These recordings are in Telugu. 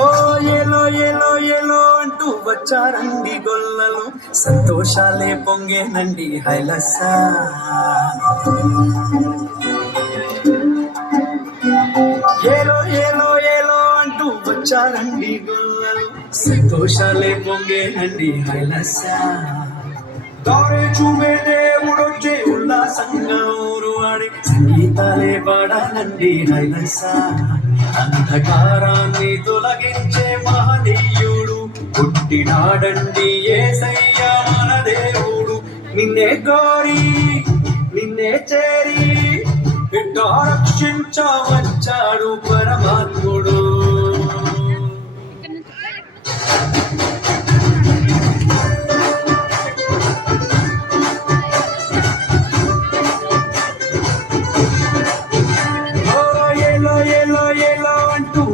ఓ ఏలో ఏలో ఏలో అంటూ వచ్చారండి గొల్లలు, సంతోషాలే పొంగేనండి హైలస. ఏలో ఏలో ఏలో అంటూ వచ్చారండి గొల్లలు, సంతోషాలే పొంగేనండి హైలస. దారే చూపే దేవుడొచ్చే ఉల్లాసంగా ఊరు వాడి సంగీతాలే పాడాలండి హైలస. అంధకారాన్ని తొలగించే మహనీయుడు పుట్టినాడండి యేసయ్య మన దేవుడు. నిన్నే కోరి నిన్నే చేరి ఎట్టా రక్షించవచ్చాడు పరమాత్ముడు.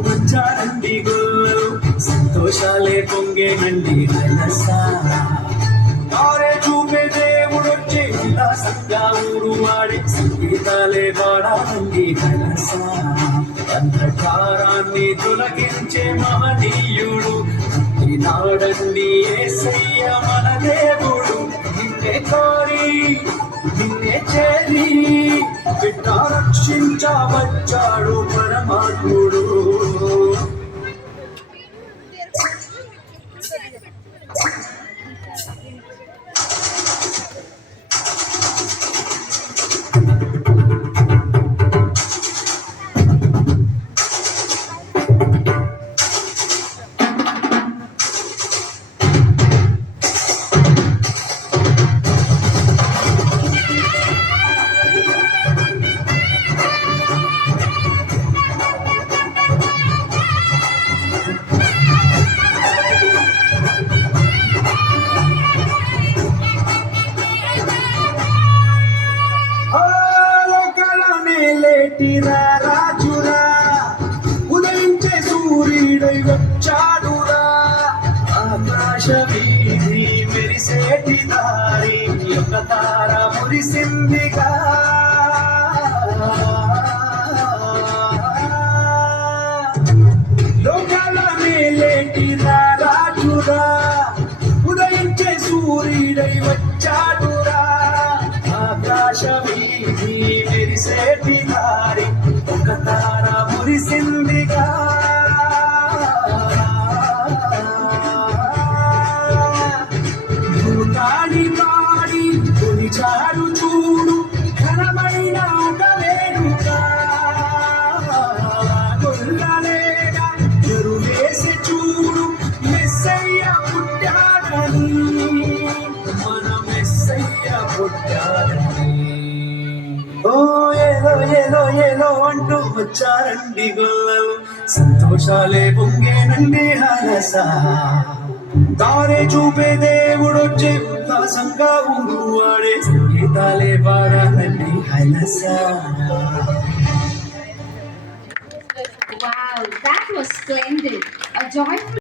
వచ్చారండి గొల్లలు, సంతోషాలే పొంగేనండి హైలస. దారే చూపే దేవుడొచ్చే ఉల్లాసంగా ఊరు వాడే సంగీతాలే పాడాలండి హైలస. అంధకారాన్ని తొలగించే మహనీయుడు పుట్టినాడండి యేసయ్య మన దేవుడు. నిన్నే కోరి నిన్నే చేరి బిడ్డ రక్షించవచ్చాడు పరమాత్ముడు. లేటిరా రాజురా, ఉదయించే సూర్యుడై వచ్చాడురా. ఆకాశ వీధి మెరిసేటి దారి ఒక తార మురిసిందిగా. లోకాల మేలేటిరా రాజురా, ఉదయించే సూర్యుడై వచ్చాడురా. ఆకాశ వీధి మెరిసేటి దారి ఒక తార మురిసిందిగా. భూతాడి పాడి కొనిచాడు చూడు ఘనమైన ఒక వేడుక. గొల్లలేగా ఎరువేసి చూడు మెస్సయ్య పుట్టాడని, మన మెస్సయ్య పుట్టాడని. ఓ ఏలో ఏలో ఏలో అంటూ వచ్చారండి గొల్లలు, సంతోషాలే పొంగేనండి హైలస. దారే చూపే దేవుడొచ్చే ఉల్లాసంగా ఊరు వాడే సంగీతాలే పాడాలండి హైలస. Wow, that was splendid. A joyful